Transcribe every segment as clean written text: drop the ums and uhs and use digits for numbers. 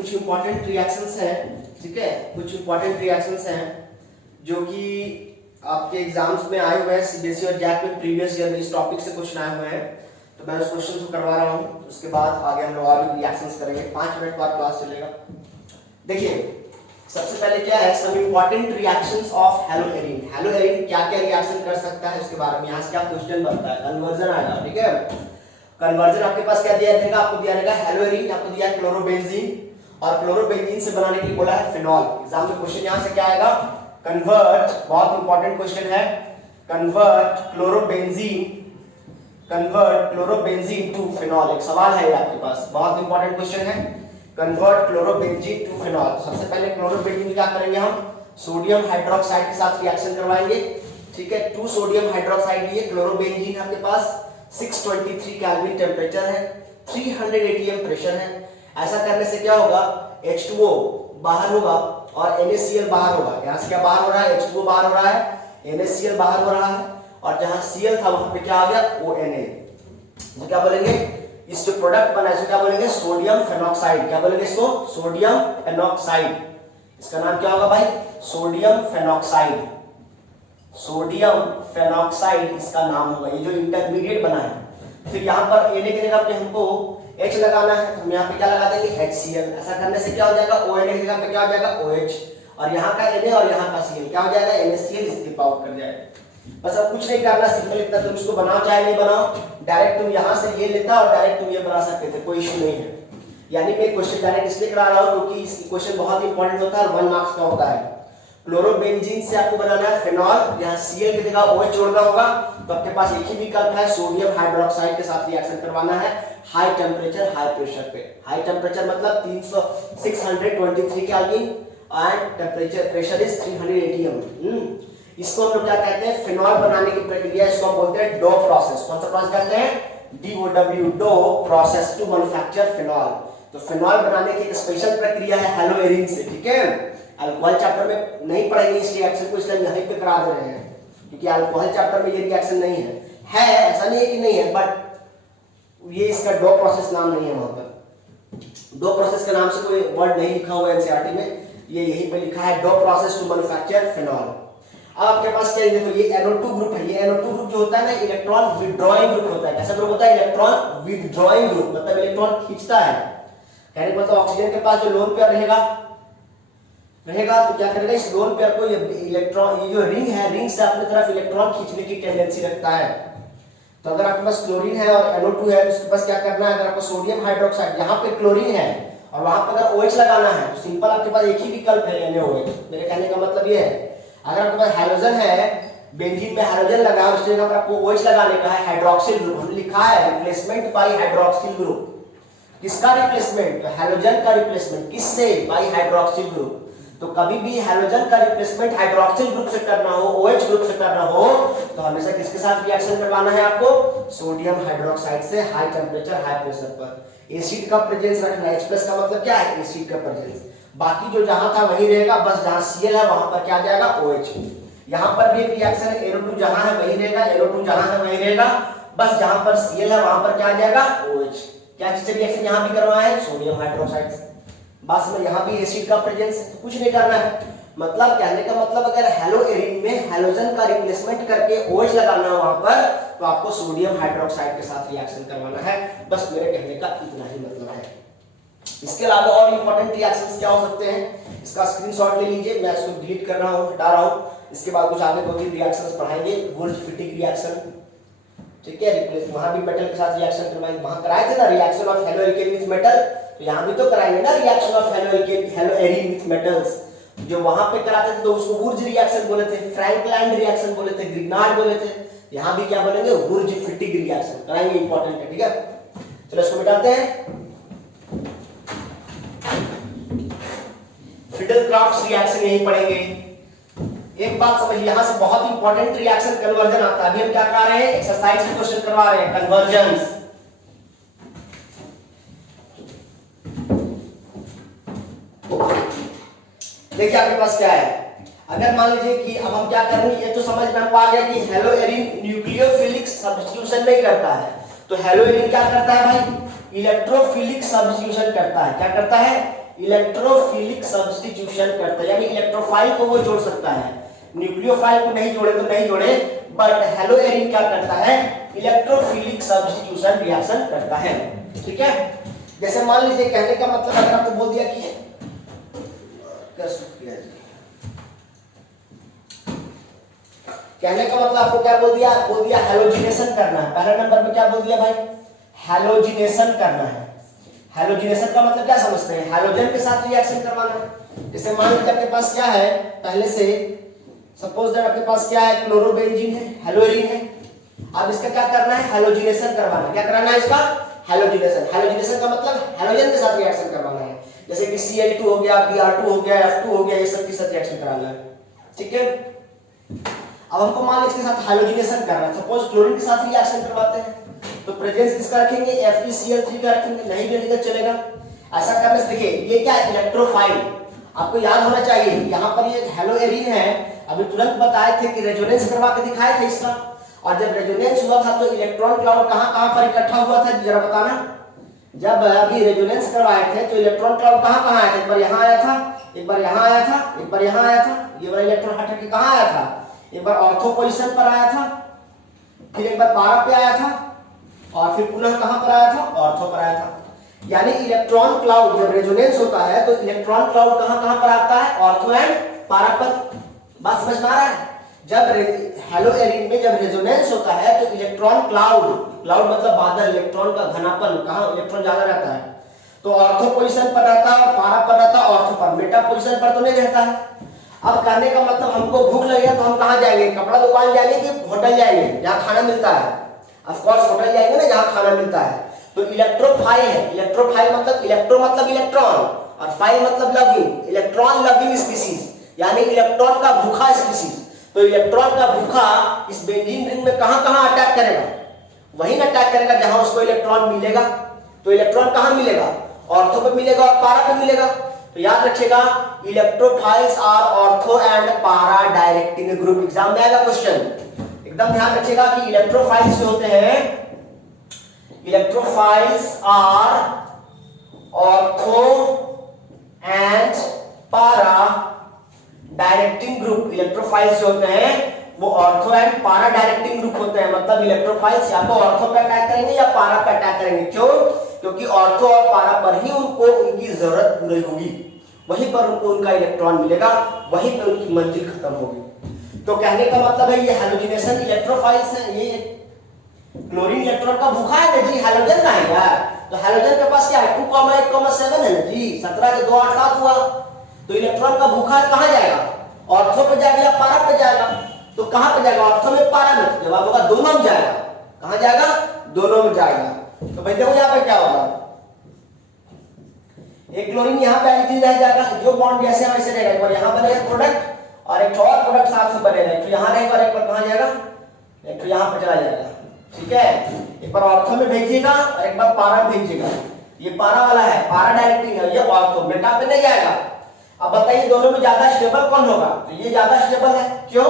कुछ important reactions हैं, ठीक है, कुछ इंपॉर्टेंट रिएक्शंस हैं जो कि आपके एग्जाम्स में आए हुए हैं, सीबीएसई और जैक में प्रीवियस ईयर में इस टॉपिक से क्वेश्चन आए हुए हैं, तो मैं उस क्वेश्चन को करवा रहा हूँ। उसके बाद आगे हम लोग और भी रिएक्शंस करेंगे, 5 मिनट बाद क्लास चलेगा। देखिए सबसे पहले क्या है, सम इंपॉर्टेंट रिएक्शंस ऑफ हैलोएरिन। हैलोएरिन क्या क्या रिएक्शन कर सकता है उसके बारे में यहाँ से क्या क्वेश्चन बनता है, कन्वर्जन आएगा, ठीक है। कन्वर्जन आपके पास क्या दिया रहेगा, आपको दिया रहेगा हैलोएरिन, आपको दिया है क्लोरोबेंजीन, और क्लोरोबेंजीन से बनाने के लिए बोला है फिनॉल। एग्जाम में क्वेश्चन यहाँ से क्या आएगा, कन्वर्ट, बहुत इंपॉर्टेंट क्वेश्चन है, कन्वर्ट क्लोरोबेंजीन टू फिनॉल। एक सवाल है ये आपके पास, बहुत इंपॉर्टेंट क्वेश्चन है, कन्वर्ट क्लोरोबेंजीन टू फिनॉल। सबसे पहले क्लोरोबेंजीन क्या करेंगे हम, सोडियम हाइड्रोक्साइड के साथ रिएक्शन करवाएंगे, ठीक है। 2 सोडियम हाइड्रोक्साइड लिए क्लोरोबेंजीन आपके पास 623 केल्विन टेम्परेचर है, 300 एटीएम प्रेशर है। ऐसा करने से क्या होगा, H2O बाहर होगा और NaCl बाहर होगा। यहाँ से क्या बाहर हो रहा है, H2O बाहर हो रहा है, NaCl बाहर हो रहा है, और जहां Cl था वहां पे क्या आ गया, ONa। तो क्या बोलेंगे, इस जो प्रोडक्ट बना है इसको क्या बोलेंगे, सोडियम फेनॉक्साइड। क्या बोलेंगे इसको, सोडियम फेनॉक्साइड। इसका नाम क्या होगा भाई, सोडियम फेनॉक्साइड। सोडियम फेनॉक्साइड इसका नाम होगा, ये जो इंटरमीडिएट बना है। फिर यहाँ पर Na की जगह पे हमको H लगाना है, तो हम यहाँ पे क्या लगा देंगे, HCl। ऐसा करने से क्या हो जाएगा, ONA की जगह पे क्या हो जाएगा, OH, और यहाँ का Na और यहाँ का Cl क्या हो जाएगा, NaCl स्किप आउट कर जाएगा। बस अब कुछ नहीं करना, सिंपल इतना, तुम इसको बनाओ चाहे नहीं बनाओ, डायरेक्ट तुम यहाँ से ये लेता और डायरेक्ट तुम ये बना सकते थे, कोई इशू नहीं है। यानी मैं क्वेश्चन डायरेक्ट इसलिए करा रहा हूँ क्योंकि इस क्वेश्चन बहुत इंपॉर्टेंट होता है और 1 मार्क्स का होता है। क्लोरोबेंजीन से आपको बनाना है फिनॉल, यहाँ Cl की जगह OH जोड़ना होगा, तो आपके पास एक ही विकल्प है, सोडियम हाइड्रोक्साइड के साथ रिएक्शन करवाना है हाई टेम्परेचर हाई प्रेशर पे। हाई टेम्परेचर मतलब 623 kelvin and temperature pressure is 300 ATM. इसको हम लोग क्या कहते हैं, फिनॉल बनाने की प्रक्रिया, इसको हम बोलते हैं डो प्रोसेस। कौन सा प्रोसेस कहते हैं, DOW, Dow process to manufacture phenol. तो फिनॉल बनाने की एक स्पेशल प्रक्रिया है हैलोएरिन से, ठीक है। अल्कोहल चैप्टर में नहीं पढ़ेंगे इस रिएक्शन को, इसलिए यहीं पे करा दे रहे हैं, क्योंकि अल्कोहल चैप्टर में ये रिएक्शन नहीं है, ऐसा नहीं है कि नहीं है, बट ये इसका डो प्रोसेस नाम नहीं है। वहां पर डो प्रोसेस के नाम से कोई वर्ड नहीं लिखा हुआ है एनसीईआरटी में, ये यहीं पे लिखा है Dow process to manufacture phenol. अब आपके पास क्या है, देखो ये NO2 ग्रुप है, ये NO2 ग्रुप जो होता है ना, इलेक्ट्रॉन विथड्रॉइंग ग्रुप होता है। कैसा ग्रुप होता है, इलेक्ट्रॉन विथड्रॉइंग ग्रुप, मतलब इलेक्ट्रॉन खींचता है। कहने मतलब ऑक्सीजन के पास जो लोन पेयर रहेगा तो क्या करेगा, इस लोन पेयर को ये इलेक्ट्रॉन, ये जो रिंग है, रिंग से अपनी तरफ इलेक्ट्रॉन खींचने की टेंडेंसी रखता है। तो अगर आपके पास क्लोरीन है और NO2 है, तो उसके पास क्या करना है, अगर आपको सोडियम हाइड्रोक्साइड, यहाँ पे क्लोरीन है और वहां पर अगर OH लगाना है, तो सिंपल आपके पास एक ही विकल्प है, NaOH। मेरे कहने का मतलब ये है, अगर आपके पास हैलोजन है, बेंजीन में हैलोजन लगा है, उसके जगह आपको OH लगाने का है, हाइड्रोक्सिल ग्रुप, हमने लिखा है रिप्लेसमेंट बाय हाइड्रोक्सिल ग्रुप। किसका रिप्लेसमेंट, तो हैलोजन का रिप्लेसमेंट, किससे, बाय हाइड्रोक्सिल ग्रुप। तो कभी भी हैलोजन का रिप्लेसमेंट हाइड्रोक्सिल ग्रुप से करना हो, OH ग्रुप से करना हो, तो हमेशा किसके साथ रिएक्शन करवाना है आपको, सोडियम हाइड्रोक्साइड से हाई टेम्परेचर हाई प्रेशर पर। एसिड का प्रेजेंस रखना है, H+ का मतलब क्या है, एसिड का प्रेजेंस। बाकी जो जहां था वहीं रहेगा, बस जहां Cl है वहां पर क्या आ जाएगा, OH। यहाँ पर भी एक रिएक्शन है, NO2 जहां है वहीं रहेगा, NO2 जहां है वहीं रहेगा, बस जहां पर Cl है वहां पर क्या आ जाएगा, OH। क्या चीज रिएक्शन यहाँ भी करवाना है, सोडियम हाइड्रोक्साइड से, बस में यहाँ भी एसिड का प्रेजेंस, कुछ नहीं करना है। मतलब कहने का मतलब, अगर हैलोएरिन में हैलोजन का रिप्लेसमेंट करके OH लगाना है वहां पर, तो आपको सोडियम हाइड्रोक्साइड के साथ रिएक्शन करवाना है। बस मेरे कहने का इतना ही मतलब है। इसके अलावा और इंपॉर्टेंट रिएक्शंस क्या हो सकते हैं, इसका स्क्रीनशॉट ले लीजिए, मैं इसको डिलीट कर रहा हूँ, हटा रहा हूँ। इसके बाद कुछ आगे 2-3 रिएक्शंस पढ़ाएंगे, वुर्ज-फिटिग रिएक्शन, ठीक है, रिप्लेस, वहां भी मेटल के साथ रिएक्शन करवाएंगे। वहां कराए थे ना reaction of haloalkane with metal, तो यहाँ भी तो कराएंगे ना रिएक्शन ऑफ हैलोएरिन विद मेटल्स। जो वहां पे कराते थे तो उसको वुर्ज रिएक्शन बोले थे, फ्रैंकलैंड रिएक्शन बोले थे, ग्रिग्नार्ड बोले थे। यहाँ भी क्या बोलेंगे, वुर्ज-फिटिग रिएक्शन कराएंगे, इंपॉर्टेंट है, ठीक है। चलो इसको मिटाते हैं। फिडल-क्राफ्ट रिएक्शन यही पढ़ेंगे। एक बात समझिए, यहां से बहुत इंपॉर्टेंट रिएक्शन कन्वर्जन आता है। अभी हम क्या करा रहे हैं, एक्सरसाइज के क्वेश्चन करवा रहे हैं, कन्वर्जन्स। देखिए आपके पास क्या है, अगर मान लीजिए कि अब हम क्या करेंगे, ये तो समझ में हमको आ गया कि हैलोएरिन न्यूक्लियोफिलिक सब्स्टिट्यूशन नहीं करता है, तो हैलोएरिन क्या करता है भाई, इलेक्ट्रोफिलिक सब्स्टिट्यूशन करता है। क्या करता है, इलेक्ट्रोफिलिक सब्स्टिट्यूशन करता है, यानी इलेक्ट्रोफाइल को वो जोड़ सकता है, न्यूक्लियोफाइल को नहीं जोड़े तो नहीं जोड़े, बट हेलोएरिन क्या करता है, इलेक्ट्रोफिलिक सब्स्टिट्यूशन रिएक्शन करता है। ठीक है, जैसे मान लीजिए कहने का मतलब अगर आपको बोल दिया कि कहने का मतलब आपको क्या बोल दिया हैलोजिनेशन करना है। पहले नंबर पे क्या बोल दिया भाई, हैलोजिनेशन करना है। हैलोजिनेशन का मतलब क्या समझते हैं, हैलोजन के साथ रिएक्शन करवाना है। जैसे मान लीजिए आपके पास क्या है, पहले से सपोज दैट आपके पास क्या है, क्लोरोबेंजीन है, हेलोएरिन है। अब इसका क्या करना है, हैलोजिनेशन करवाना है। क्या कराना है इसका, हैलोजिनेशन। हैलोजिनेशन का मतलब हैलोजन के साथ रिएक्शन करवाना है, जैसे कि Cl2 हो गया, Br2 हो गया, F2 हो गया, ये सब के साथ रिएक्शन कराना है। ठीक है, अब हमको मान लीजिए इसके साथ हैलोजिनेशन करना है, सपोज क्लोरीन के साथ रिएक्शन करवाते हैं, तो प्रेजेंस किसका रखेंगे, FeCl3 का रखेंगे, नहीं भी रखेगा चलेगा। ऐसा करने से देखिए ये क्या है, इलेक्ट्रोफाइल। आपको याद होना चाहिए यहाँ पर ये हेलोएरिन है, अभी तुरंत बताए थे कि रेजोनेंस करवा के दिखाए थे इसका, और जब रेजोनेंस हुआ था तो इलेक्ट्रॉन क्लाउड कहाँ पर इकट्ठा हुआ था, जरा बताना। जब अभी रेजोनेंस करवाए थे तो इलेक्ट्रॉन क्लाउड कहाँ आया था, एक बार यहाँ आया था, एक बार यहाँ आया था, एक बार यहाँ आया था, ये वाला इलेक्ट्रॉन हट के कहाँ आया था, एक बार ऑर्थो पोजीशन पर आया था, फिर एक बार पारा पे आया था, और फिर पुनः कहां पर आया था, ऑर्थो पर आया था। यानी इलेक्ट्रॉन क्लाउड जब रेजोनेंस होता है तो इलेक्ट्रॉन क्लाउड कहां पर आता है, ऑर्थो एंड पारा पर। बात समझ में आ रहा है। जब हेलोएरिन में जब रेजोनेंस होता है तो इलेक्ट्रॉन क्लाउड, क्लाउड मतलब बादल, इलेक्ट्रॉन का घनापन, कहां इलेक्ट्रॉन ज्यादा रहता है तो ऑर्थो पोजीशन पर रहता है, और पारा पर रहता है ऑर्थो पर, मेटा पोजीशन पर तो नहीं रहता है। अब कहने का मतलब हमको भूख लगेगा तो हम कहां जाएंगे, कपड़ा दुकान जाएंगे कि होटल जाएंगे जहां खाना मिलता है, ऑफ कोर्स होटल जाएंगे ना जहां खाना मिलता है। तो इलेक्ट्रोफाइल है, इलेक्ट्रोफाइल मतलब इलेक्ट्रो मतलब इलेक्ट्रॉन, और फाइल मतलब लविंग, इलेक्ट्रॉन लविंग स्पीशीज, यानी इलेक्ट्रॉन का भूखा स्पीशीज। तो इलेक्ट्रॉन का भूखा इस बेंजीन रिंग में कहां अटैक करेगा, वहीं अटैक करेगा जहां उसको इलेक्ट्रॉन मिलेगा। तो इलेक्ट्रॉन कहां मिलेगा, ऑर्थो पे मिलेगा और पारा पे मिलेगा। तो याद रखिएगा electrophiles are ortho and para directing group, exam में आएगा क्वेश्चन। एकदम ध्यान रखिएगा कि इलेक्ट्रोफाइल्स जो होते हैं, electrophiles are ortho and para directing group. Electrophiles जो होते हैं वो ortho and para directing group होते हैं, मतलब इलेक्ट्रोफाइल्स या तो ऑर्थो पे अटैक करेंगे या पारा पे अटैक करेंगे। क्यों, क्योंकि ऑर्थो और पारा पर ही उनको उनकी जरूरत पूरी होगी, वहीं पर उनको उनका इलेक्ट्रॉन मिलेगा, वहीं पर उनकी मंजिल खत्म होगी। तो कहने का मतलब है ये हैलोजिनेशन इलेक्ट्रोफाइल्स है। ये क्लोरीन इलेक्ट्रॉन का भूखा है ना जी, हैलोजन का है यार। तो हैलोजन के पास क्या है, 2,8,7 है ना जी, 17 के 2 8 7 हुआ। तो इलेक्ट्रॉन का भूखा है, कहां जाएगा, ऑर्थो पे जाएगा या पारा पे जाएगा। तो कहां पे जाएगा, ऑर्थो में, पारा में। जवाब होगा दोनों में जाएगा। कहां जाएगा, दोनों में जाएगा। तो भाई देखो यहाँ पे क्या होगा, एक क्लोरीन यहाँ पे एल्किल रह जाएगा, जो बॉन्ड जैसे है वैसे रहेगा। एक बार यहाँ बनेगा प्रोडक्ट और एक और प्रोडक्ट साथ में बनेगा, एक तो यहाँ रहेगा और एक बार कहां जाएगा, एक तो यहाँ पे चला जाएगा। ठीक है, एक बार ऑर्थो में भेजिएगा और एक बार पारा में भेजिएगा। ये पारा वाला है, पारा डायरेक्टिंग है, ये ऑर्थो, मेटा पे नहीं जाएगा। अब बताइए दोनों में ज्यादा स्टेबल कौन होगा, तो ये ज्यादा स्टेबल है। क्यों,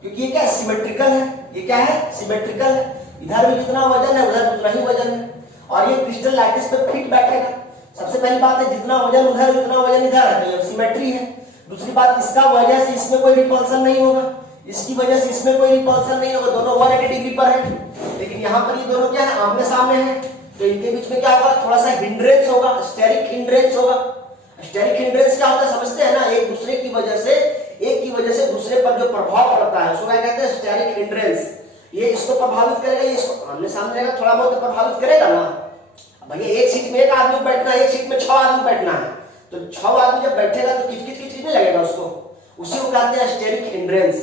क्योंकि ये क्या है, सिमेट्रिकल है। ये क्या है, सिमेट्रिकल है। इधर भी जितना वजन है उधर उतना ही वजन है, और ये क्रिस्टल लैटिस पे फिट बैठेगा। सबसे पहली बात है जितना वजन उधर उतना वजन इधर है, तो ये सिमेट्री है। दूसरी बात, इसका वजह से इसमें कोई रिपल्सन नहीं होगा, इसकी वजह से इसमें कोई रिपल्सन नहीं होगा, दोनों 180 डिग्री पर है। लेकिन यहाँ पर ये दोनों क्या है, आमने सामने है, तो इनके बीच में क्या होगा, थोड़ा सा हिंड्रेंस होगा, स्टेरिक हिंड्रेंस होगा। स्टेरिक हिंड्रेंस क्या होता है समझते हैं ना, एक दूसरे की वजह से दूसरे पर जो प्रभाव पड़ता है उसको क्या कहते हैं, स्टेरिक हिंड्रेंस। ये इसको प्रभावित करेगा, ये इसको आमने सामने रहेगा, थोड़ा बहुत प्रभावित करेगा ना। भैया एक सीट में एक आदमी बैठना है, एक सीट में 6 आदमी बैठना है, तो 6 आदमी जब बैठेगा तो किच नहीं लगेगा उसको, उसी को कहते हैं स्टेरिक हिंड्रेंस।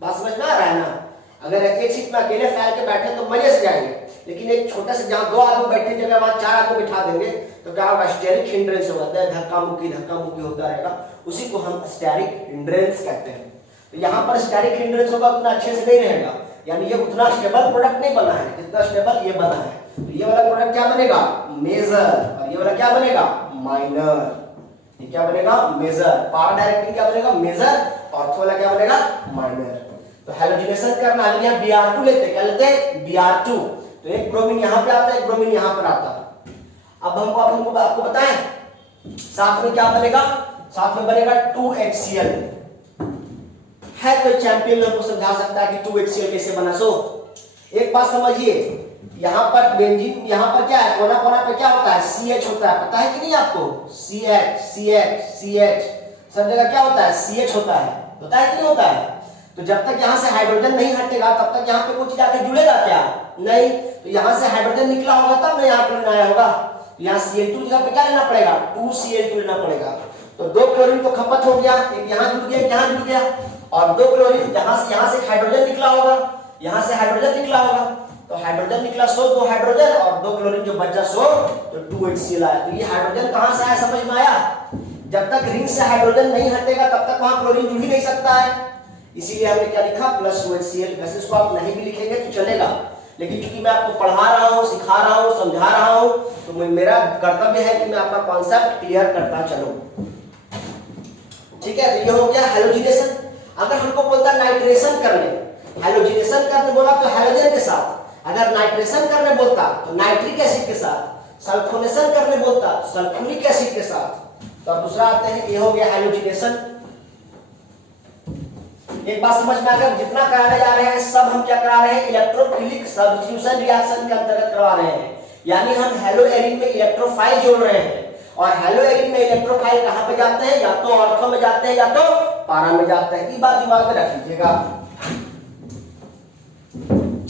बात समझ में आ रहा है ना। अगर एक सीट में अकेले फैल के बैठे तो मजे से जाएंगे, लेकिन एक छोटा से जहां 2 आदमी बैठे जगह वहां 4 आदमी बिठा देंगे तो क्या होगा, स्टेरिक हिंड्रेंस होगा, धक्का मुक्की होता रहेगा, उसी को हम स्टेरिक हिंड्रेंस कहते हैं। तो यहाँ पर स्टेरिक हिंड्रेंस होगा, उतना अच्छे से नहीं रहेगा, यानी ये उतना स्टेबल प्रोडक्ट नहीं बना है जितना स्टेबल ये बना है। तो ये वाला प्रोडक्ट क्या बनेगा, मेजर, और ये वाला क्या बनेगा, माइनर। ये क्या बनेगा, मेजर। पारा डायरेक्टिंग क्या बनेगा, मेजर, ऑर्थो वाला क्या बनेगा, माइनर। तो हैलोजिनेशन करना है, यहाँ Br2 लेते हैं, क्या लेते हैं, Br2। तो एक ब्रोमीन यहाँ पे आता है, एक ब्रोमीन यहाँ पर आता है। अब हमको आपको बताएं साथ में क्या बनेगा, साथ में बनेगा 2HCl। है कोई चैंपियन लोग को समझा सकता है कि 2HCl कैसे बना? सो एक बात समझिए, यहाँ पर बेंजीन, यहाँ पर क्या है, कोना कोना पर क्या होता है, CH होता है, पता है कि नहीं आपको? CH सब जगह क्या होता है, CH होता है कि नहीं होता है? तो जब तक यहाँ से हाइड्रोजन नहीं हटेगा तब तक यहाँ पे कुछ जाके जुड़ेगा क्या? नहीं। तो यहाँ से हाइड्रोजन निकला होगा तब ना यहाँ क्लोरीन आया होगा। यहाँ Cl2 जगह पे क्या लेना पड़ेगा, 2Cl2 लेना पड़ेगा। तो 2 क्लोरीन तो खपत हो गया, एक यहाँ जुड़ गया, यहाँ जुड़ गया, और 2 क्लोरीन यहाँ से हाइड्रोजन निकला होगा, यहाँ से हाइड्रोजन निकला होगा, तो हाइड्रोजन निकला 100, 2 हाइड्रोजन और 2 क्लोरीन जो बचा 100, तो 2HCl आया। तो ये हाइड्रोजन कहाँ से आया, समझ में आया? जब तक रिंग से हाइड्रोजन नहीं हटेगा तब तक वहां क्लोरीन जुड़ ही नहीं सकता है, इसीलिए हमने क्या लिखा, +2HCl। वैसे इसको आप नहीं भी लिखेंगे तो चलेगा, लेकिन क्योंकि मैं आपको पढ़ा रहा हूँ, सिखा रहा हूँ, समझा रहा हूँ, तो मेरा कर्तव्य है कि मैं आपका कॉन्सेप्ट क्लियर करता चलूं। ठीक है, तो ये हो गया हैलोजिनेशन। अगर हमको बोलता है नाइट्रेशन करने, हैलोजिनेशन करने बोला तो हैलोजन के साथ, अगर नाइट्रेशन करने बोलता तो नाइट्रिक एसिड के साथ, सल्फोनेशन करने बोलता सल्फ्यूरिक एसिड के साथ। तो अब दूसरा आते हैं, ये हो गया हैलोजिनेशन। एक बात समझ में आ गया, जितना कराने जा रहे हैं सब हम क्या करा रहे हैं, इलेक्ट्रोफिलिक सब्स्टिट्यूशन रिएक्शन के अंतर्गत करवा रहे हैं। यानी हम हेलोएरिन में इलेक्ट्रोफाइल जोड़ रहे हैं, और हेलोएरिन में इलेक्ट्रोफाइल कहां पे जाते हैं, या तो ऑर्थो में जाते हैं या तो पारा में जाते हैं। ये बात दिमाग में रख लीजिएगा।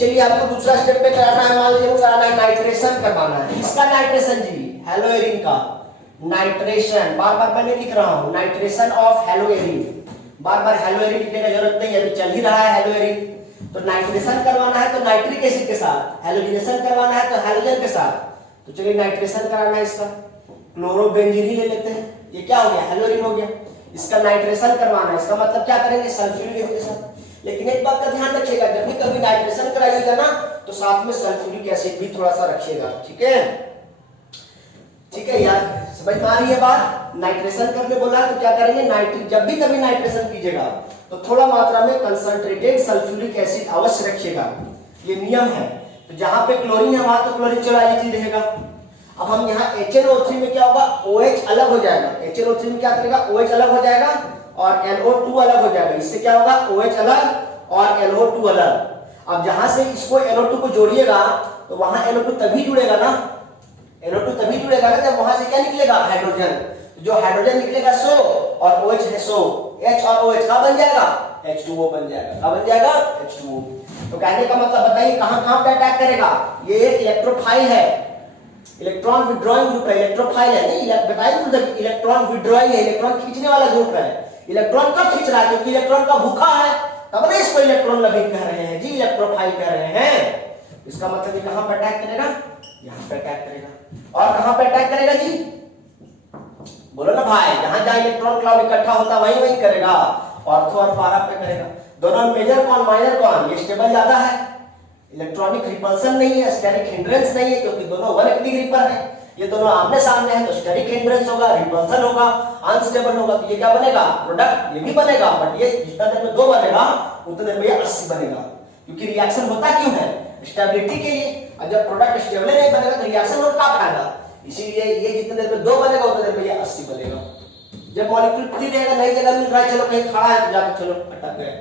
चलिए आपको दूसरा स्टेप पे कराना है, मान लीजिए कराना है नाइट्रेशन करवाना है। इसका नाइट्रेशन जी, हेलोएरिन का नाइट्रेशन, बार बार मैं नहीं लिख रहा हूं, नाइट्रेशन ऑफ हेलोएरिन, बार बार हेलोएरिन लिखने की जरूरत नहीं है, अभी चल ही रहा है हेलोएरिन। तो नाइट्रेशन करवाना है तो नाइट्रिक एसिड के साथ, हेलोजिनेशन करवाना है तो हेलोजन के साथ। तो चलिए नाइट्रेशन कराना है इसका, क्लोरोबेंजीन ही ले लेते हैं। ये क्या हो गया, हेलोएरिन हो गया। इसका नाइट्रेशन करवाना है, इसका मतलब क्या करेंगे, सल्फ्यूरिक के साथ। लेकिन एक बात का ध्यान रखिएगा, जब भी कभी नाइट्रेशन कराइएगा ना तो साथ में सल्फ्यूरिक एसिड भी थोड़ा सा रखिएगा। ठीक है, ठीक है यार, समझ में आ रही है बात? नाइट्रेशन करने बोला तो क्या करेंगे, नाइट्रिक, जब भी कभी नाइट्रेशन कीजिएगा तो थोड़ा मात्रा में कंसंट्रेटेड सल्फ्यूरिक एसिड अवश्य रखिएगा, ये नियम है। तो जहां पे क्लोरीन है वहां तो क्लोरीन चौराइज रहेगा। अब हम यहाँ HNO3 में क्या होगा, OH अलग हो जाएगा। HNO3 में क्या करेगा, OH अलग हो जाएगा और NO2 अलग हो जाएगा। इससे क्या होगा, OH अलग और NO2 अलग। अब जहां से इसको NO2 को जोड़िएगा तो वहां NO2 तभी जुड़ेगा ना, NO2 तभी जुड़ेगा ना जब वहां से क्या निकलेगा, हाइड्रोजन। जो हाइड्रोजन निकलेगा 100 और OH है 100, H और OH का बन जाएगा, H2O बन जाएगा। क्या बन जाएगा, H2O। तो कहने का मतलब बताइए कहां कहां पे अटैक करेगा। ये एक इलेक्ट्रोफाइल है, इलेक्ट्रॉन विड्रॉइंग ग्रुप है, इलेक्ट्रोफाइल है नहीं, बताइए इलेक्ट्रॉन विड्रॉइंग है, इलेक्ट्रॉन खींचने वाला ग्रुप है। इलेक्ट्रॉन कब खींच रहा है, क्योंकि इलेक्ट्रॉन का भूखा है, तब ना इसको इलेक्ट्रॉन लविंग कह रहे हैं जी, इलेक्ट्रोफाइल कह रहे हैं। इसका मतलब ये कहां पर अटैक करेगा, यहां पे अटैक करेगा। और कहां पे अटैक करेगा जी, बोलो ना भाई, जहां जहां इलेक्ट्रॉन क्लाउड इकट्ठा होता वहीं वहीं करेगा, ऑर्थो और पारा पे करेगा। दोनों मेजर कौन, माइनर कौन, ये स्टेबल ज्यादा है, इलेक्ट्रॉनिक रिपल्सन नहीं है, स्टेरिक हिंड्रेंस नहीं है, क्योंकि दोनों 1 डिग्री पर है। ये दोनों आमने सामने हैं तो स्टेरिक हिंड्रेंस होगा, रिपल्सन होगा, अनस्टेबल होगा। तो ये क्या बनेगा, प्रोडक्ट ये भी बनेगा, बट ये जितना देर में 2 बनेगा उतने देर में ये 80 बनेगा, क्योंकि रिएक्शन होता क्यों है, स्टेबिलिटी के लिए। और जब प्रोडक्ट स्टेबल नहीं बनेगा तो रिएक्शन होता क्या फायदा, इसीलिए ये जितने देर में 2 बनेगा उतने देर में ये 80 बनेगा। जब मॉलिक्यूल फ्री रहेगा, नई जगह मिल रहा है, चलो कहीं खड़ा है तो जाकर चलो अटक गए।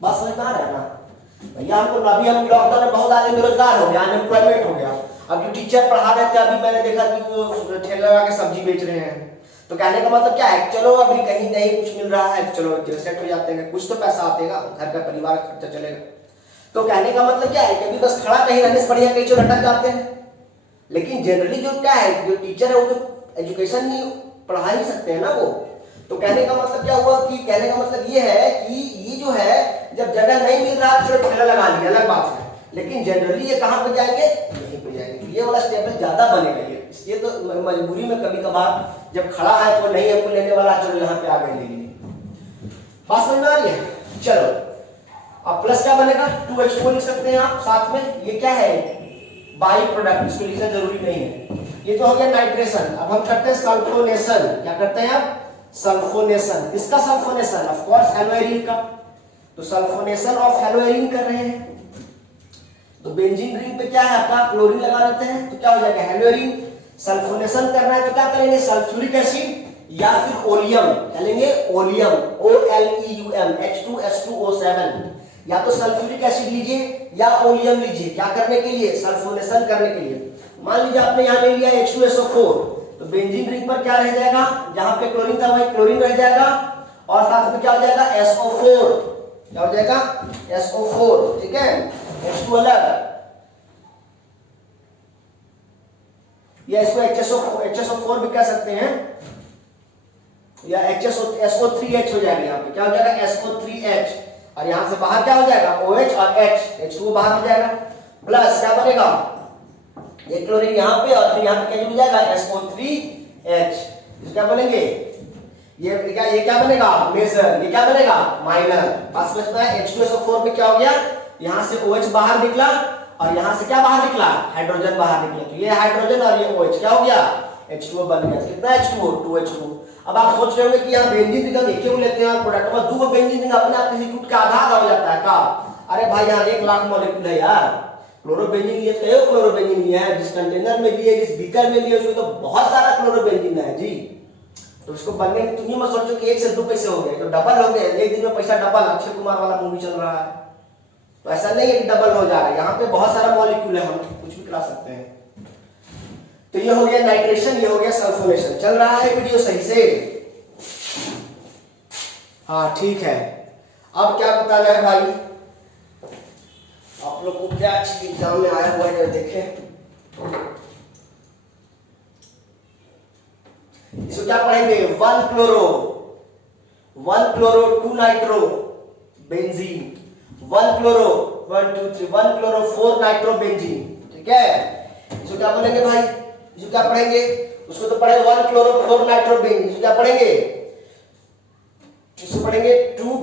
बात समझ में आ रहा है ना भैया? हमको अभी हम लॉकडाउन में बहुत आदमी बेरोजगार हो गया, अनएम्प्लॉयमेंट हो गया। अब जो टीचर पढ़ा रहे थे अभी मैंने देखा कि वो ठेला लगा के सब्जी बेच रहे हैं। तो कहने का मतलब क्या है, चलो अभी कहीं नहीं कुछ मिल रहा है, चलो सेट हो जाते हैं, कुछ तो पैसा आतेगा, घर का परिवार खर्चा चलेगा। तो कहने का मतलब क्या है कि अभी बस खड़ा कहीं रहने से बढ़िया कहीं चलो अटक जाते हैं। लेकिन जनरली जो क्या है, जो टीचर है वो तो एजुकेशन ही पढ़ा ही सकते हैं ना वो। तो कहने का मतलब क्या हुआ कि कहने का मतलब ये है कि ये जो है जब जगह नहीं मिल रहा तो ठेला लगा लिया, अलग बात है। लेकिन जनरली ये कहां पे जाएंगे, यहीं पे जाएंगे। ये वाला स्टेबल ज्यादा बनेगा ये, इसलिए तो मजबूरी में कभी कभार जब खड़ा है तो नहीं हमको लेने वाला, चलो यहाँ पे आ गए ले लिए। बात समझ में आ रही है? चलो अब प्लस क्या बनेगा, 2H2O लिख सकते हैं आप साथ में। ये क्या है, बाई प्रोडक्ट, इसको लिखना जरूरी नहीं है। ये तो हो गया नाइट्रेशन। अब हम करते हैं सल्फोनेशन। क्या करते हैं आप, सल्फोनेशन। किसका सल्फोनेशन, ऑफ कोर्स हेलोएरिन का। तो सल्फोनेशन ऑफ हेलोएरिन कर रहे हैं। तो बेंजीन रिंग पे क्या है आपका, क्लोरीन लगा देते हैं तो क्या हो जाएगा, हेलोएरिन सल्फोनेशन करना है तो क्या करेंगे, सल्फ्यूरिक एसिड या फिर ओलियम, क्या लेंगे, ओलियम, OLEUM, H2S2O7, या तो सल्फ्यूरिक एसिड लीजिए या ओलियम लीजिए, क्या करने के लिए, सल्फोनेशन करने के लिए। मान लीजिए आपने यहाँ ले लिया H2SO4, तो बेंजीन रिंग पर क्या रह जाएगा, जहां पे क्लोरीन था वही क्लोरीन रह जाएगा, और साथ में क्या हो जाएगा, SO4, क्या हो जाएगा, SO4, ठीक है, H2 अलग, या इसको HSO4 भी कह सकते हैं, या SO3H हो जाएगा, यहाँ पे क्या हो जाएगा, SO3H, और यहां से बाहर क्या हो जाएगा, OH और H2 बाहर हो जाएगा, प्लस क्या बनेगा, ये क्लोरीन यहाँ पे और फिर यहाँ पे क्या जुड़ जाएगा, SO3H, इस क्या बनेंगे, ये क्या बनेगा, मेजर, ये क्या बनेगा, माइनर। बात समझ में आया। H2SO4 में क्या हो गया, यहाँ से OH बाहर निकला और यहाँ से क्या बाहर निकला, हाइड्रोजन बाहर निकला, तो ये हाइड्रोजन और ये OH क्या हो गया, H2O बन गया। कितना H2O, 2H2O। अब आप सोच रहे होंगे कि यहाँ बेंजीन रिंग हम एक ही लेते हैं, प्रोडक्ट में दो बेंजीन रिंग अपने आप किसी टूट का आधा हो जाता है का, अरे भाई यहाँ 1 लाख मॉलिक्यूल है यार, क्लोरोबेंजीन लिए तो क्लोरोबेंजीन लिया है, जिस कंटेनर में लिए, जिस बीकर में लिए, उसमें तो बहुत सारा क्लोरोबेंजीन है जी। तो उसको बनने में तुम ही मत सोचो कि 1 से 2 पैसे हो गए, तो डबल हो गए, एक दिन में पैसा डबल। अक्षय कुमार वाला मूवी चल रहा है, तो ऐसा नहीं है कि डबल हो जा रहा है, यहाँ पे बहुत सारा मॉलिक्यूल है, हम कुछ भी करा सकते हैं। तो ये हो गया नाइट्रेशन, ये हो गया सल्फोनेशन। चल रहा है वीडियो सही से? हाँ ठीक है। अब क्या बताना है भाई, आप लोग को क्या एग्जाम में आया हुआ है, देखें इसको क्या पढ़ेंगे, 1 chloro 2 nitro benzene, 1 chloro 1 2 3 1 chloro 4 nitro benzene, ठीक है। इसको क्या बोलेंगे भाई, इसको क्या पढ़ेंगे, उसको तो पढ़े 1 क्लोरो 4 नाइट्रो बेंजीन, इसको क्या पढ़ेंगे, इसको पढ़ेंगे 2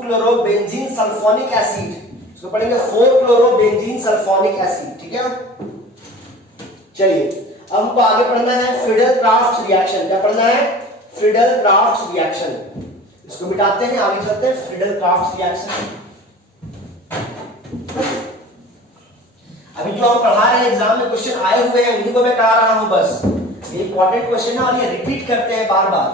क्लोरो बेंजीन सल्फोनिक एसिड, इसको पढ़ेंगे 4 क्लोरो बेंजीन सल्फोनिक एसिड, ठीक है। चलिए अब हमको आगे पढ़ना है फ्रीडल-क्राफ्ट रिएक्शन। क्या पढ़ना है, फ्रीडल-क्राफ्ट रिएक्शन। इसको मिटाते हैं, आगे चलते हैं फ्रीडल-क्राफ्ट रिएक्शन। अभी जो हम पढ़ा रहे हैं एग्जाम में क्वेश्चन आए हुए हैं उन्हीं को मैं करा रहा हूं, बस ये इंपॉर्टेंट क्वेश्चन है और ये रिपीट करते हैं बार बार।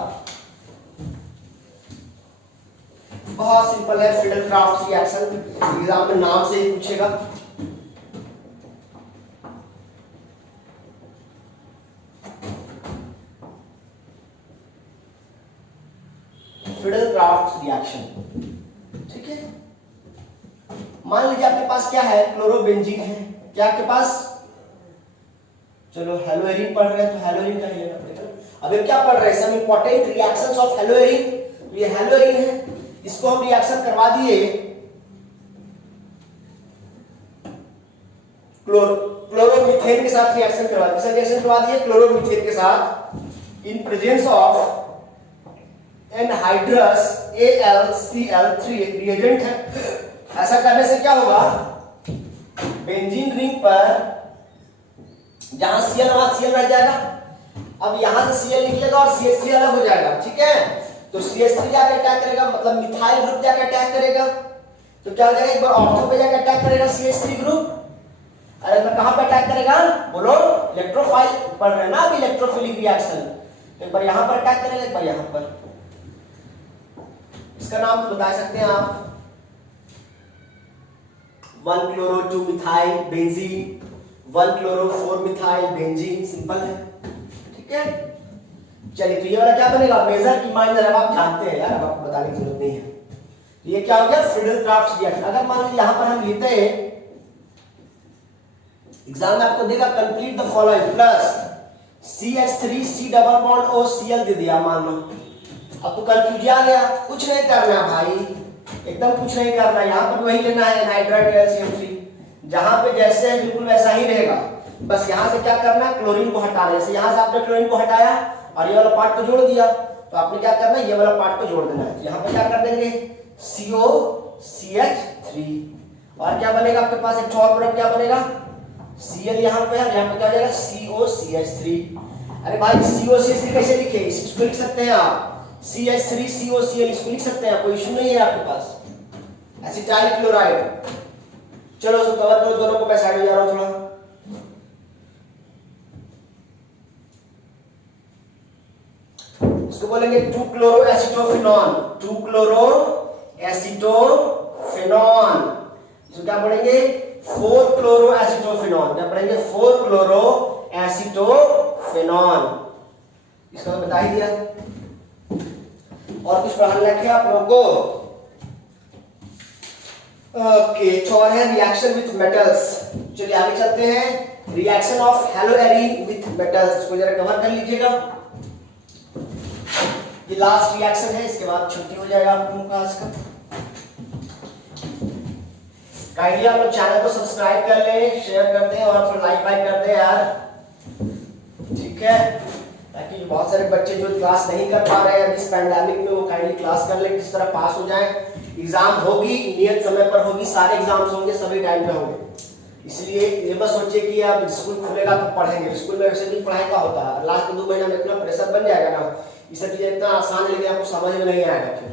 बहुत सिंपल है फ्रीडल-क्राफ्ट रिएक्शन, एग्जाम में नाम से ही पूछेगा। फ्रीडल-क्राफ्ट रिएक्शन, ठीक है। मान लीजिए आपके पास क्या है, क्लोरोबेंजीन है, क्या आपके पास, चलो हेलोएरिन पढ़ रहे हैं तो हेलोएरिन का ही लेना पड़ेगा। अब हम क्या पढ़ रहे हैं, सब इंपॉर्टेंट रिएक्शंस ऑफ हेलोएरिन, ये हेलोएरिन है, इसको हम रिएक्शन करवा दिए क्लोरोमीथेन के साथ, रिएक्शन करवा दिए, रिएक्शन करवा दिए क्लोरोमीथेन के साथ in presence of anhydrous AlCl3, एक रिएजेंट है। ऐसा करने से क्या होगा, बेंजीन रिंग पर जहां Cl वहां Cl रह जाएगा, अब यहां से Cl निकलेगा और CH3 अलग हो जाएगा, ठीक है। तो CH3 जाकर क्या करेगा, मतलब मिथाइल ग्रुप जाकर अटैक करेगा, तो क्या हो जाएगा, एक बार ऑर्थो पे जाकर अटैक करेगा CH3 ग्रुप, अरे मैं कहां पे अटैक करेगा, बोलो, इलेक्ट्रोफाइल पढ़ रहे हैं ना अभी, इलेक्ट्रोफिलिक रिएक्शन, तो एक बार यहां पर अटैक करेगा, एक बार यहां पर। इसका नाम तो बता सकते हैं आप, 1 chloro 2 methyl benzene, 1 chloro 4 methyl benzene, simple है, ठीक है। चलिए तो ये वाला क्या बनेगा, मेजर की माइनर, अब आप जानते हैं यार, अब आपको बताने की जरूरत नहीं है। तो ये क्या हो गया, फ्रीडल-क्राफ्ट रिएक्शन। अगर मान लीजिए यहां पर हम लिखते हैं, एग्जाम में आपको देगा complete the following plus CH3 C double bond O Cl दे दिया, मान लो। अब तो कंफ्यूजन आ गया, कुछ नहीं करना भाई, एकदम कुछ नहीं करना, यहाँ पर वही लेना है एनहाइड्राइड LCl3, जहां पे जैसे है बिल्कुल वैसा ही रहेगा, बस यहाँ से क्या करना है, क्लोरीन को हटाना है। जैसे यहाँ से आपने क्लोरीन को हटाया और ये वाला पार्ट को जोड़ दिया, तो आपने क्या करना है, ये वाला पार्ट को जोड़ देना है। यहाँ पे क्या कर देंगे, COCH3, और क्या बनेगा आपके पास, एक और प्रोडक्ट क्या बनेगा, Cl यहाँ पे है, यहाँ पे क्या हो जाएगा, COCH3। अरे भाई COCH3 कैसे लिखे, इसको लिख सकते हैं आप, CH3COCl, इसको लिख सकते हैं, कोई इशू नहीं है आपके पास। एसिटाइल क्लोराइड, चलो उसको कवर करो, दोनों को मैं साइड में जा रहा हूं थोड़ा। इसको बोलेंगे 2 क्लोरो एसिटोफिनॉन, 2 क्लोरो एसिटोफिनॉन। इसको क्या पढ़ेंगे 4 क्लोरो एसिटोफिनॉन, क्या पढ़ेंगे 4 क्लोरो एसिटोफिनॉन। इसका तो बता ही दिया। और कुछ पढ़ाने रखे आप लोगों को? ओके, और है रिएक्शन विथ मेटल्स। चलिए आगे चलते हैं। Reaction of haloarene with metals, इसको जरा कवर कर लीजिएगा। ये लास्ट रिएक्शन है, इसके बाद छुट्टी हो जाएगा आप लोगों का आज का। काइंडली आप लोग चैनल को सब्सक्राइब कर ले, शेयर कर दें और फिर लाइक कर दें यार, ठीक है, ताकि बहुत सारे बच्चे जो क्लास नहीं कर पा रहे हैं इस पैंडेमिक में वो काइंडली क्लास कर ले, किस तरह पास हो जाए। एग्जाम होगी, नियत समय पर होगी, सारे एग्जाम्स होंगे, सभी टाइम पे होंगे। इसलिए ये मत सोचिए कि अब स्कूल खुलेगा तो पढ़ेंगे, स्कूल में वैसे भी पढ़ाई का होता है, लास्ट 2 महीना में इतना प्रेशर बन जाएगा ना, ये सब चीजें इतना आसान है लेकिन आपको समझ में नहीं आएगा। फिर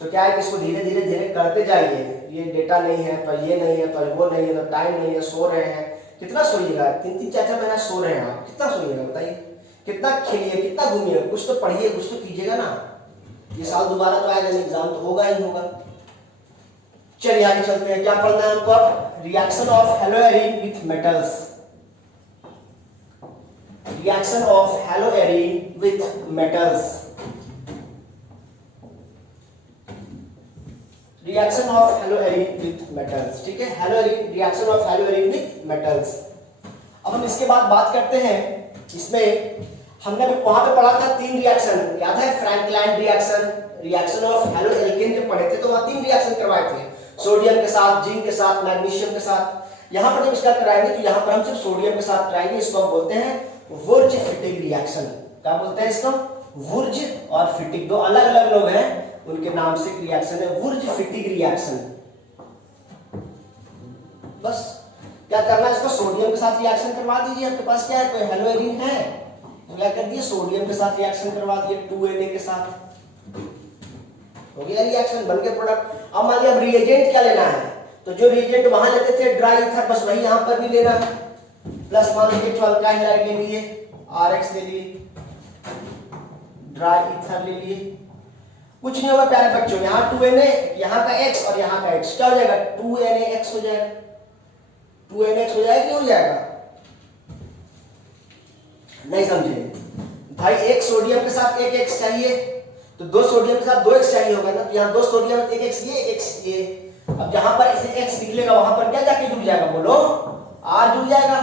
तो क्या है कि इसको धीरे धीरे धीरे करते जाइए। ये डेटा नहीं है तो ये नहीं है तो वो नहीं है तो टाइम नहीं है, सो रहे हैं, कितना सोइएगा? 3-3, 4-4 महीना सो रहे हैं आप, कितना सोइएगा बताइए? कितना खेलिए, कितना घूमिए, कुछ तो पढ़िए, कुछ तो कीजिएगा ना। ये साल दोबारा तो आएगा नहीं, एग्जाम तो होगा ही होगा। चलिए आगे चलते हैं। क्या पढ़ना है हमको अब? Reaction of haloarene with metals. Reaction of haloarene with metals. Reaction of haloarene with metals, ठीक है, haloarene, reaction of haloarene with metals. अब हम इसके बाद बात करते हैं। इसमें हमने वहां पे पढ़ा था 3 रिएक्शन, याद है? Frankland reaction, reaction of haloalkane जो पढ़े थे तो वहां 3 रिएक्शन करवाए थे, सोडियम के साथ, जिंक के साथ, मैग्नीशियम के साथ। यहां पर जब इसका कराएंगे तो यहां पर हम सिर्फ सोडियम के साथ कराएंगे। इसको हम बोलते हैं वुर्ज-फिटिग रिएक्शन। क्या बोलते हैं इसको? वुर्ज और फिटिग, 2 अलग अलग लोग हैं, उनके नाम से रिएक्शन है वुर्ज-फिटिग रिएक्शन। बस क्या करना है, इसको सोडियम के साथ रिएक्शन करवा दीजिए। आपके पास क्या है, कोई हेलोएरीन है तो क्या कर दिए, सोडियम के साथ रिएक्शन करवा दिए, 2Na के साथ, हो गया रिएक्शन, बन के प्रोडक्ट। अब मान लिया अब रिएजेंट क्या लेना है, तो जो रिएजेंट वहां लेते थे ड्राई ईथर, बस वही यहां पर भी लेना है। प्लस मान लीजिए तो अल्काइल हाइड्राइड ले लिए, RX ले लिए, ड्राई ईथर ले लिए, कुछ नहीं होगा प्यारे बच्चों। यहाँ 2Na, यहाँ का X और यहाँ का X, क्या हो जाएगा? 2NaX हो जाएगा। 2NaX हो जाएगा कि हो जाएगा? नहीं समझे भाई? एक सोडियम के साथ एक X चाहिए तो 2 सोडियम के साथ 2X चाहिए होगा ना, तो यहाँ 2 सोडियम, एक X ये, एक X ये। अब जहां पर इसे X निकलेगा वहां पर क्या जाके जुड़ जाएगा, बोलो? R जुड़ जाएगा,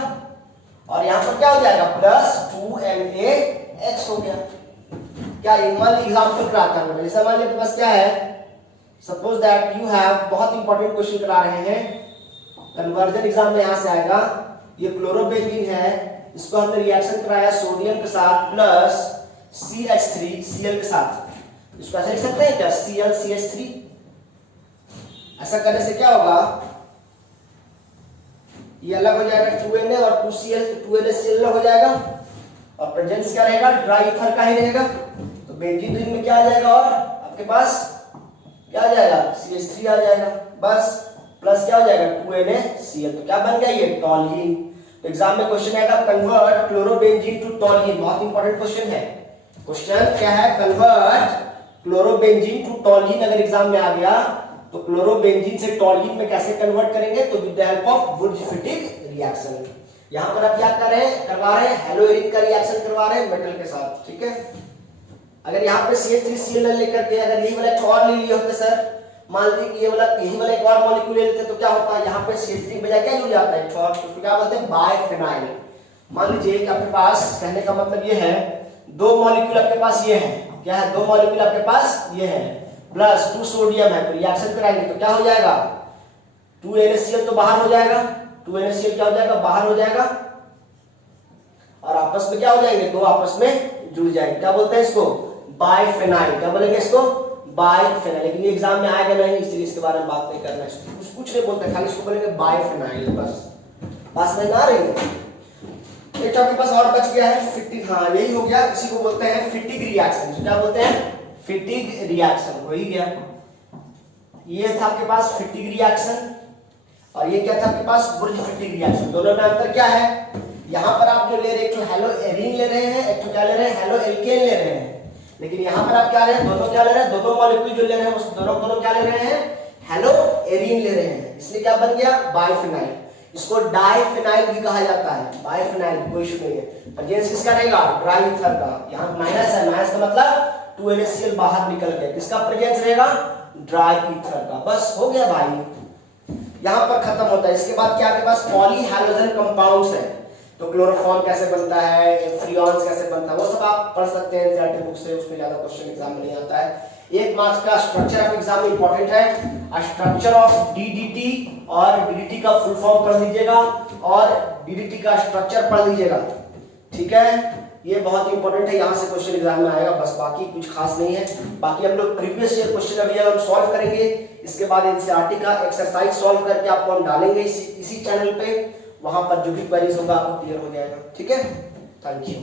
और यहाँ पर क्या हो जाएगा? प्लस 2NaX हो गया। क्या मान लीजिए एग्जाम्पल कराता हूं, जैसे मान लीजिए बस क्या है, सपोज दैट यू हैव, बहुत इंपॉर्टेंट क्वेश्चन करा रहे हैं, कन्वर्जन एग्जाम में यहां से आएगा। ये क्लोरोबेंजीन है, इसको हमने रिएक्शन कराया सोडियम के साथ प्लस CH3 Cl के साथ। इसको ऐसे लिख सकते हैं क्या, ClCH3? ऐसा करने से क्या होगा, ये अलग हो जाएगा 2Na और 2Cl, 2NaCl अलग हो जाएगा, और प्रेजेंस क्या रहेगा, ड्राई ईथर का ही रहेगा। तो बेंजीन रिंग में क्या आ जाएगा, और आपके पास क्या आ जाएगा, CH3 आ जाएगा, बस प्लस क्या हो जाएगा 2NaCl। तो क्या बन गया ये, टॉल्यून। तो एग्जाम में क्वेश्चन आएगा कन्वर्ट क्लोरोबेंजीन टू टॉल्यून, बहुत इंपॉर्टेंट क्वेश्चन है। क्वेश्चन क्या है, कन्वर्ट क्लोरोबेंजीन टू टॉल्यून। अगर एग्जाम में आ गया तो क्लोरोबेंजीन से टॉल्यून में कैसे कन्वर्ट करेंगे, तो with the help of Wurtz Fittig reaction. यहां पर आप क्या कर रहे हैं, करवा रहे हैं हेलोएरीन का रिएक्शन करवा रहे हैं मेटल के साथ, ठीक है। अगर यहाँ पे CH3Cl लेकर के अगर यही वाला और ले लिए होते सर, मान लीजिए कि ये वाला यही वाला एक और मॉलिक्यूल ले लेते तो क्या होता है, यहाँ पे CH3 बजाय क्या जुड़ जाता है, और तो क्या बोलते हैं, बाइफेनाइल। मान लीजिए कि आपके पास, कहने का मतलब ये है, 2 मॉलिक्यूल आपके पास ये है, क्या है, 2 मॉलिक्यूल आपके पास ये है, प्लस 2 सोडियम है, तो रिएक्शन कराएंगे तो क्या हो जाएगा, 2NaCl तो बाहर हो जाएगा, 2NaCl क्या हो जाएगा, बाहर हो जाएगा, और आपस में क्या हो जाएंगे, 2 आपस में जुड़ जाएंगे। क्या बोलते हैं इसको, बाइफेनाइल। क्या बोलेंगे इसको, बाइफेनाइल। लेकिन ये एग्जाम में आएगा नहीं, इसलिए इसके बारे में बात नहीं करना है, कुछ नहीं बोलते, खाली इसको बोलेंगे बाइफेनाइल, बस। बात नहीं आ रही है। एक आपके पास और बच गया है फिटिग, हाँ यही हो गया, इसी को बोलते हैं फिटिग रिएक्शन। क्या बोलते हैं, फिटिग रिएक्शन, हो ही गया। ये था आपके पास फिटिग रिएक्शन, और ये क्या था आपके पास, वुर्ज-फिटिग रिएक्शन। दोनों में अंतर क्या है, यहां पर आप जो ले रहे हैं, एक तो हेलोएरीन ले रहे हैं, एक तो क्या ले रहे हैं, हेलोएल्केन ले रहे हैं। लेकिन यहाँ पर आप क्या ले रहे हैं, दोनों क्या ले रहे हैं, दोनों मॉलिक्यूल जो ले रहे हैं उस दोनों क्या ले रहे हैं, हेलो एरीन ले रहे हैं, इसलिए क्या बन गया बाइफिनाइल। इसको डाइफिनाइल भी कहा जाता है, बाइफिनाइल कोई इशू नहीं है। प्रेजेंस किसका रहेगा, ड्राई ईथर का, यहाँ माइनस है, माइनस का मतलब 2NaCl बाहर निकल गया, किसका प्रेजेंस रहेगा, ड्राई ईथर का। बस हो गया भाई, यहाँ पर खत्म होता है। इसके बाद क्या आपके पास पॉलीहैलोजन कंपाउंड्स है, तो क्लोरोफॉर्म कैसे बनता है, फ्रियॉन्स कैसे बनता है, वो सब आप पढ़ सकते हैं एनसीईआरटी बुक से, उसमें ज्यादा क्वेश्चन एग्जाम में नहीं आता है। एक मार्क्स का स्ट्रक्चर ऑफ एग्जाम इंपॉर्टेंट है, स्ट्रक्चर ऑफ डीडीटी और डीडीटी का फुल फॉर्म पढ़ लीजिएगा और डीडीटी का स्ट्रक्चर पढ़ लीजिएगा, ठीक है, ये बहुत इंपॉर्टेंट है, यहाँ से क्वेश्चन एग्जाम में आएगा, बस बाकी कुछ खास नहीं है। बाकी हम लोग प्रीवियस ईयर क्वेश्चन अभी हम सॉल्व करेंगे, इसके बाद एनसीईआरटी का एक्सरसाइज सॉल्व करके आपको हम डालेंगे इसी चैनल पे, वहां पर जो भी क्वेरीज होगा आपको क्लियर हो जाएगा, ठीक है, थैंक यू।